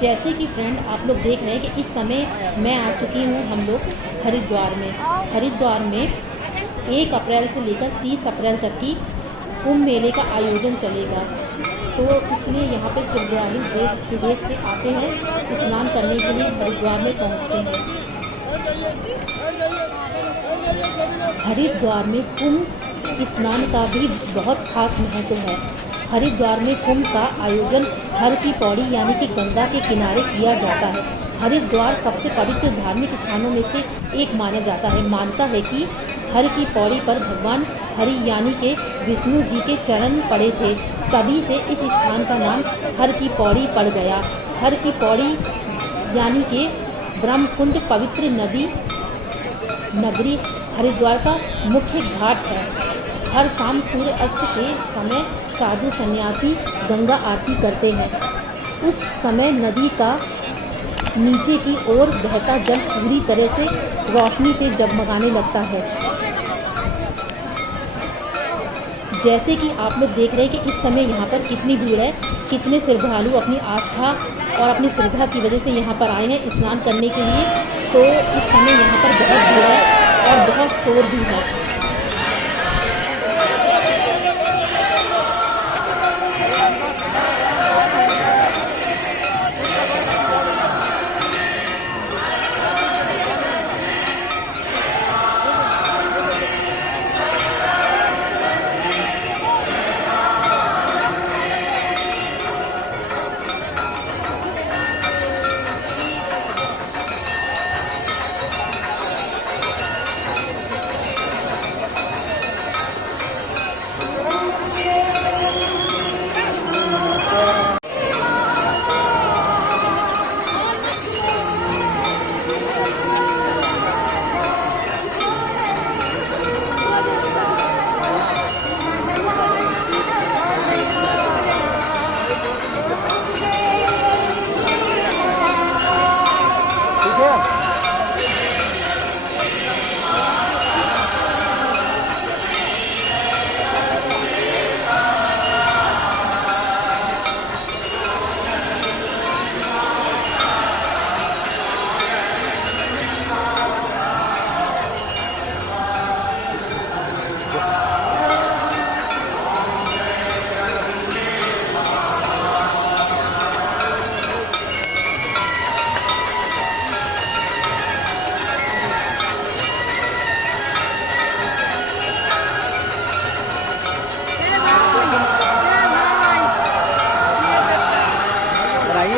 जैसे कि फ्रेंड आप लोग देख रहे हैं कि इस समय मैं आ चुकी हूँ हम लोग हरिद्वार में। हरिद्वार में 1 अप्रैल से लेकर 30 अप्रैल तक की कुंभ मेले का आयोजन चलेगा। तो इसलिए यहाँ पे श्रद्धालु देश विदेश से आते हैं, स्नान करने के लिए हरिद्वार में पहुँचते हैं। हरिद्वार में कुंभ स्नान का भी बहुत खास महत्व है। हरिद्वार में कुंभ का आयोजन हर की पौड़ी यानी कि गंगा के किनारे किया जाता है। हरिद्वार सबसे पवित्र धार्मिक स्थानों में से एक माना जाता है। मानता है कि हर की पौड़ी पर भगवान हरि यानी के विष्णु जी के चरण पड़े थे, तभी से इस स्थान का नाम हर की पौड़ी पड़ गया। हर की पौड़ी यानी कि ब्रह्मकुंड पवित्र नगरी हरिद्वार का मुख्य घाट है। हर शाम सूर्य अस्त के समय साधु सन्यासी गंगा आरती करते हैं। उस समय नदी का नीचे की ओर बहता जल पूरी तरह से रोशनी से जगमगाने लगता है। जैसे कि आप लोग देख रहे हैं कि इस समय यहाँ पर कितनी भीड़ है, कितने श्रद्धालु अपनी आस्था और अपनी श्रद्धा की वजह से यहाँ पर आए हैं स्नान करने के लिए। तो इस समय यहाँ पर बहुत भीड़ है और बहुत शोर भी है।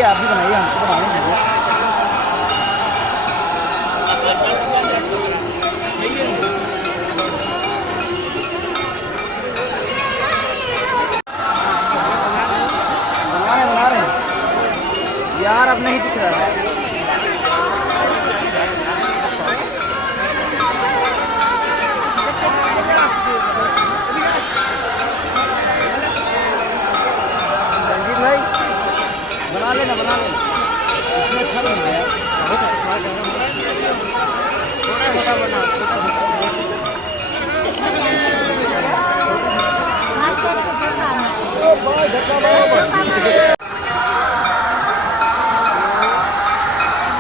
आप भी बनाइए, हमको बनाने चाहिए। बना रहे हैं यार, अब नहीं दिख रहा है। बना लेना इसमें अच्छा बन गया। बहुत अच्छा छोटा बना,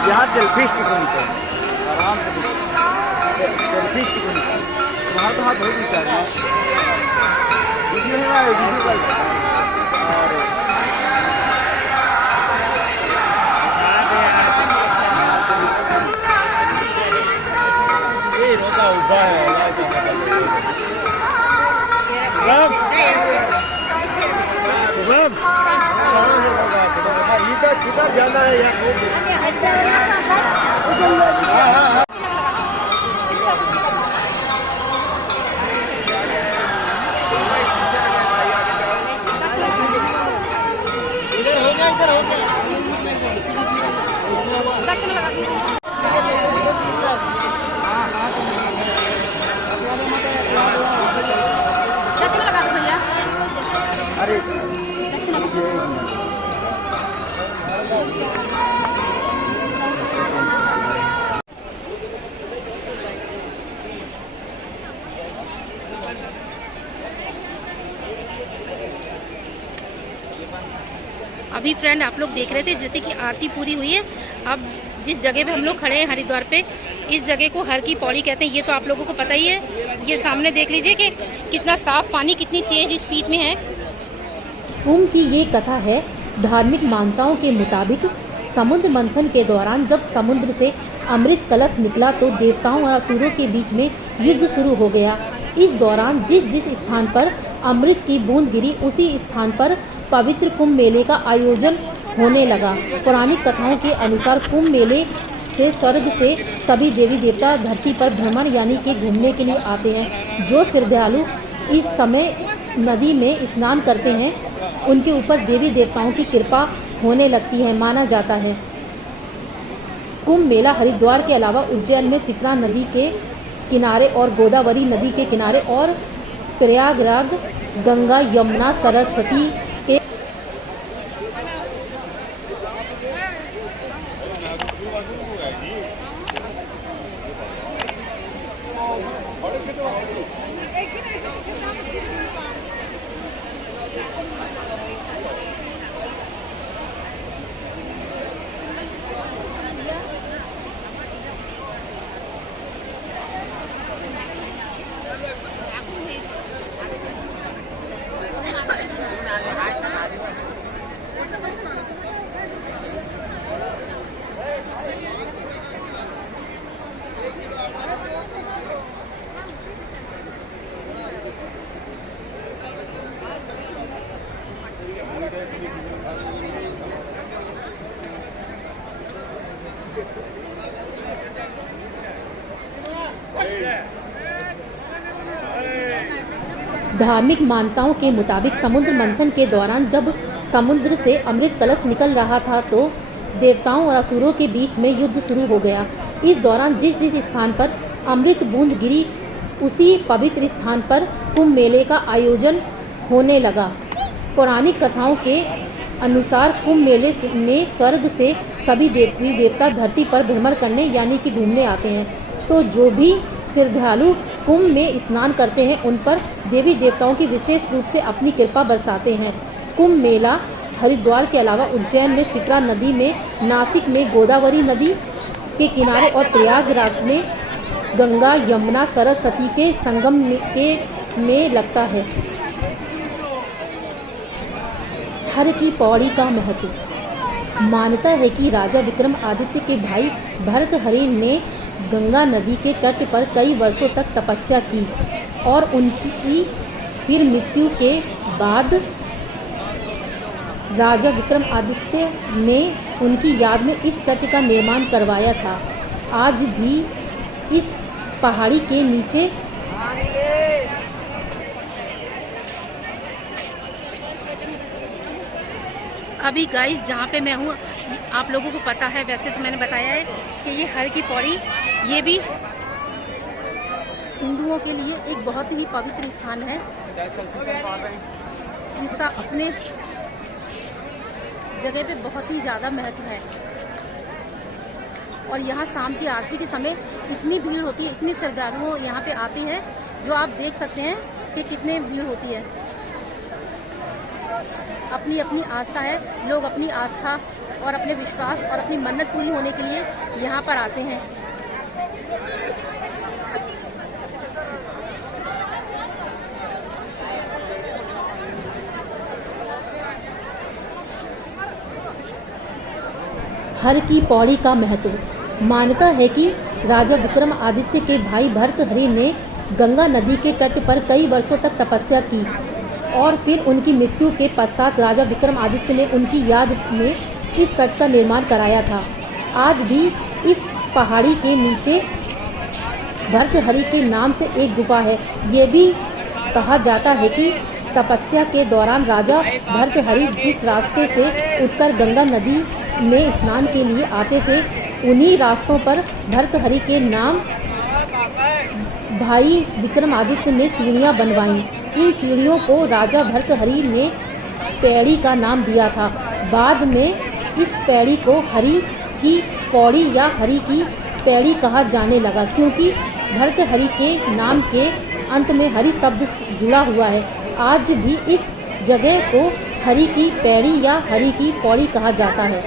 यहाँ सेल्फी स्टिक होनी चाहिए, आराम से सेल्फी स्टिक होनी चाहिए। तुम्हारा तो हाथ बहुत ऊंचा है। वीडियो है ना, वीडियो का किधर जाना है यार? इधर हो गया लगा दो भैया। अरे अभी अभी फ्रेंड आप लोग देख रहे थे जैसे कि आरती पूरी हुई है। अब जिस जगह पे हम लोग खड़े हैं हरिद्वार पे, इस जगह को हर की पौड़ी कहते हैं। ये तो आप लोगों को पता ही है। ये सामने देख लीजिए कि कितना साफ पानी कितनी तेज स्पीड में है। कुंभ की ये कथा है। धार्मिक मान्यताओं के मुताबिक समुद्र मंथन के दौरान जब समुद्र से अमृत कलश निकला तो देवताओं और असुरों के बीच में युद्ध शुरू हो गया। इस दौरान जिस जिस स्थान पर अमृत की बूंद गिरी उसी स्थान पर पवित्र कुंभ मेले का आयोजन होने लगा। पौराणिक कथाओं के अनुसार कुंभ मेले से स्वर्ग से सभी देवी देवता धरती पर भ्रमण यानी कि घूमने के लिए आते हैं। जो श्रद्धालु इस समय नदी में स्नान करते हैं उनके ऊपर देवी देवताओं की कृपा होने लगती है, माना जाता है। कुंभ मेला हरिद्वार के अलावा उज्जैन में शिप्रा नदी के किनारे और गोदावरी नदी के किनारे और प्रयागराज गंगा यमुना सरस्वती के धार्मिक मान्यताओं के मुताबिक समुद्र मंथन के दौरान जब समुद्र से अमृत कलश निकल रहा था तो देवताओं और असुरों के बीच में युद्ध शुरू हो गया। इस दौरान जिस जिस स्थान पर अमृत बूंद गिरी उसी पवित्र स्थान पर कुंभ मेले का आयोजन होने लगा। पौराणिक कथाओं के अनुसार कुंभ मेले में स्वर्ग से सभी देवी देवता धरती पर भ्रमण करने यानी कि घूमने आते हैं। तो जो भी श्रद्धालु कुंभ में स्नान करते हैं उन पर देवी देवताओं की विशेष रूप से अपनी कृपा बरसाते हैं। कुंभ मेला हरिद्वार के अलावा उज्जैन में शिप्रा नदी में, नासिक में गोदावरी नदी के किनारे और प्रयागराज में गंगा यमुना सरस्वती के संगम में लगता है। हर की पौड़ी का महत्व। मान्यता है कि राजा विक्रमादित्य के भाई भर्तृहरि ने गंगा नदी के तट पर कई वर्षों तक तपस्या की और उनकी फिर मृत्यु के बाद राजा विक्रमादित्य ने उनकी याद में इस तट का निर्माण करवाया था। आज भी इस पहाड़ी के नीचे अभी गाइस जहाँ पे मैं हूँ आप लोगों को पता है, वैसे तो मैंने बताया है कि ये हर की पौड़ी ये भी हिंदुओं के लिए एक बहुत ही पवित्र स्थान है जिसका अपने जगह पे बहुत ही ज़्यादा महत्व है। और यहाँ शाम की आरती के समय इतनी भीड़ होती है, इतनी श्रद्धालुओं यहाँ पे आती है जो आप देख सकते हैं कि कितने भीड़ होती है। अपनी अपनी आस्था है, लोग अपनी आस्था और अपने विश्वास और अपनी मन्नत पूरी होने के लिए यहाँ पर आते हैं। हर की पौड़ी का महत्व। मान्यता है कि राजा विक्रमादित्य के भाई भर्तृहरि ने गंगा नदी के तट पर कई वर्षों तक तपस्या की और फिर उनकी मृत्यु के पश्चात राजा विक्रमादित्य ने उनकी याद में इस तट का निर्माण कराया था। आज भी इस पहाड़ी के नीचे भर्तृहरि के नाम से एक गुफा है। ये भी कहा जाता है कि तपस्या के दौरान राजा भर्तृहरि जिस रास्ते से उठकर गंगा नदी में स्नान के लिए आते थे उन्हीं रास्तों पर भर्तृहरि के नाम भाई विक्रमादित्य ने सीढ़ियाँ बनवाईं। इन सीढ़ियों को राजा भर्तृहरि ने पैड़ी का नाम दिया था। बाद में इस पैड़ी को हरि की पौड़ी या हरि की पैड़ी कहा जाने लगा क्योंकि भर्तृहरि के नाम के अंत में हरि शब्द जुड़ा हुआ है। आज भी इस जगह को हरि की पैड़ी या हरि की पौड़ी कहा जाता है।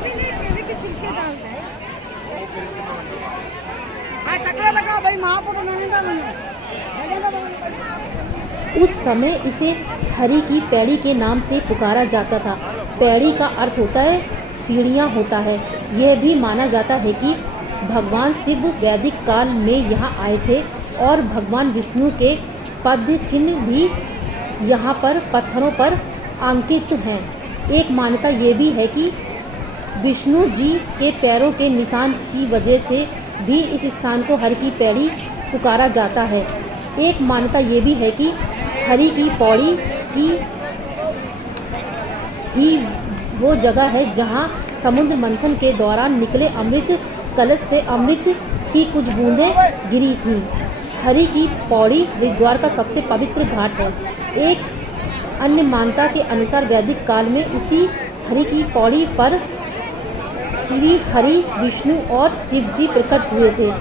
उस समय इसे हरि की पैड़ी के नाम से पुकारा जाता था। पैड़ी का अर्थ होता है सीढ़ियाँ होता है। यह भी माना जाता है कि भगवान शिव वैदिक काल में यहाँ आए थे और भगवान विष्णु के पद चिन्ह भी यहाँ पर पत्थरों पर अंकित हैं। एक मान्यता ये भी है कि विष्णु जी के पैरों के निशान की वजह से भी इस स्थान को हरि की पैड़ी पुकारा जाता है। एक मान्यता ये भी है कि हरि की पौड़ी की ही वो जगह है जहाँ समुद्र मंथन के दौरान निकले अमृत कलश से अमृत की कुछ बूंदें गिरी थीं। हरि की पौड़ी हरिद्वार का सबसे पवित्र घाट है। एक अन्य मान्यता के अनुसार वैदिक काल में इसी हरि की पौड़ी पर श्री हरि विष्णु और शिव जी प्रकट हुए थे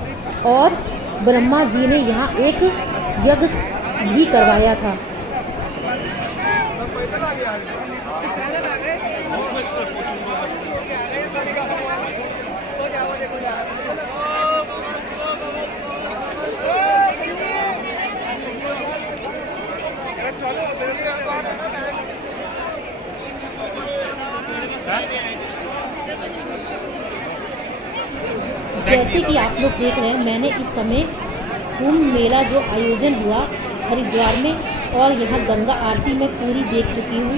और ब्रह्मा जी ने यहाँ एक यज्ञ भी करवाया था। जैसे कि आप लोग देख रहे हैं, मैंने इस समय कुंभ मेला जो आयोजन हुआ हरिद्वार में और यहाँ गंगा आरती मैं पूरी देख चुकी हूँ।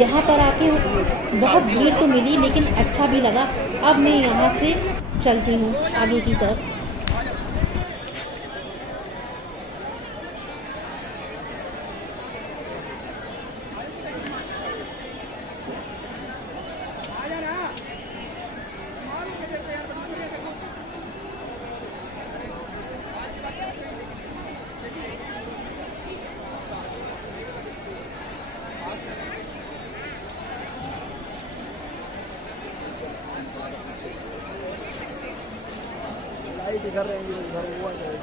यहाँ पर आके बहुत भीड़ तो मिली लेकिन अच्छा भी लगा। अब मैं यहाँ से चलती हूँ आगे की तरफ। इधर रहेंगे इधर हुआ जाएगा।